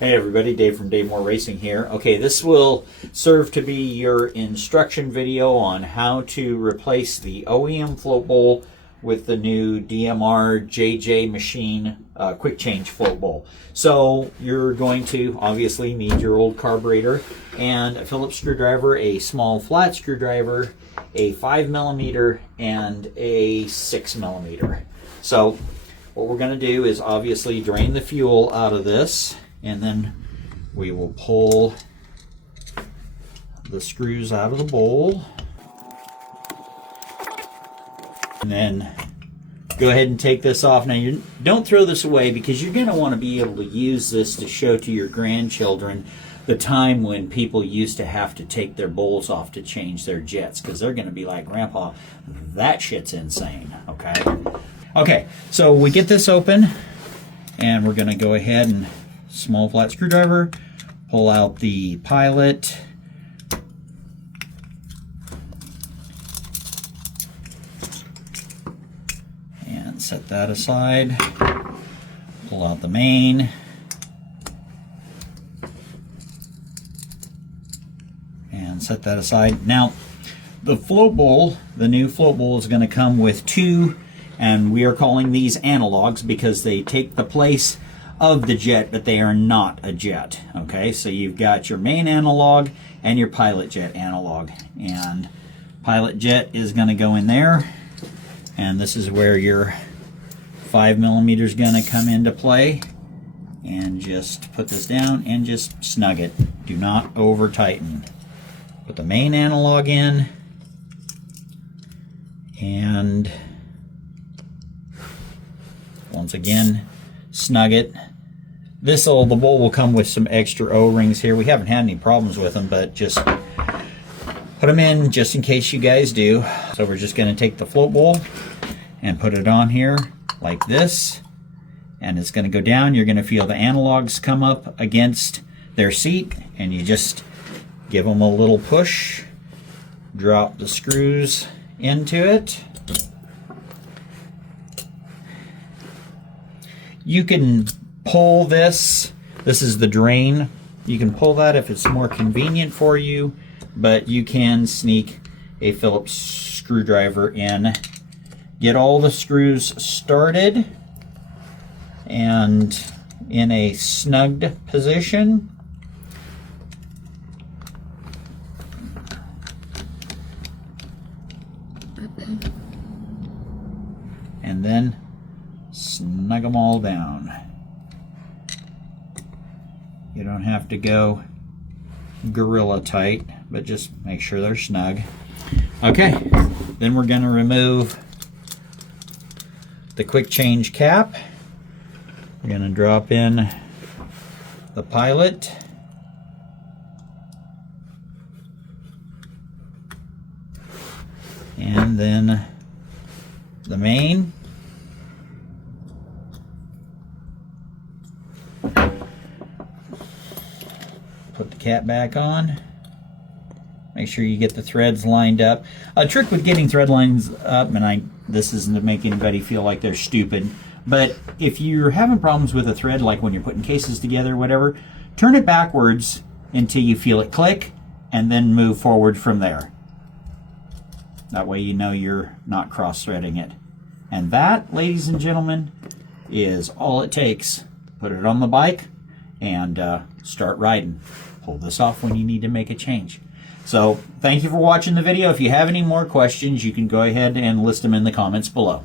Hey everybody, Dave from Dave Moore Racing here. Okay, this will serve to be your instruction video on how to replace the OEM float bowl with the new DMR JJ machine quick change float bowl. So you're going to obviously need your old carburetor and a Phillips screwdriver, a small flat screwdriver, a 5mm, and a 6mm. So what we're going to do is obviously drain the fuel out of this, and then we will pull the screws out of the bowl, and then go ahead and take this off. Now, you don't throw this away, because you're going to want to be able to use this to show to your grandchildren the time when people used to have to take their bowls off to change their jets, because they're going to be like, Grandpa, that shit's insane. Okay, so we get this open, and we're going to go ahead and small flat screwdriver, pull out the pilot, and set that aside. Pull out the main, and set that aside. Now, the float bowl, the new float bowl, is going to come with two, and we are calling these analogs because they take the place of the jet, but they are not a jet. Okay, so you've got your main analog and your pilot jet analog, and pilot jet is going to go in there, and this is where your 5mm is going to come into play. And just put this down and just snug it. Do not over tighten. Put the main analog in, and once again snug it. The bowl will come with some extra O-rings here. We haven't had any problems with them, but just put them in just in case you guys do. So we're just going to take the float bowl and put it on here like this, and it's going to go down. You're going to feel the analogs come up against their seat, and you just give them a little push, drop the screws into it. You can pull this. This is the drain. You can pull that if it's more convenient for you, but you can sneak a Phillips screwdriver in. Get all the screws started and in a snugged position. And then snug them all down. You don't have to go gorilla tight, but just make sure they're snug. Okay, then we're going to remove the quick change cap. We're going to drop in the pilot, and then the main. Put the cap back on. Make sure you get the threads lined up. A trick with getting thread lines up, and this isn't to make anybody feel like they're stupid, but if you're having problems with a thread, like when you're putting cases together or whatever, turn it backwards until you feel it click, and then move forward from there. That way you know you're not cross-threading it. And that, ladies and gentlemen, is all it takes. Put it on the bike and start riding. Pull this off when you need to make a change. So thank you for watching the video. If you have any more questions, you can go ahead and list them in the comments below.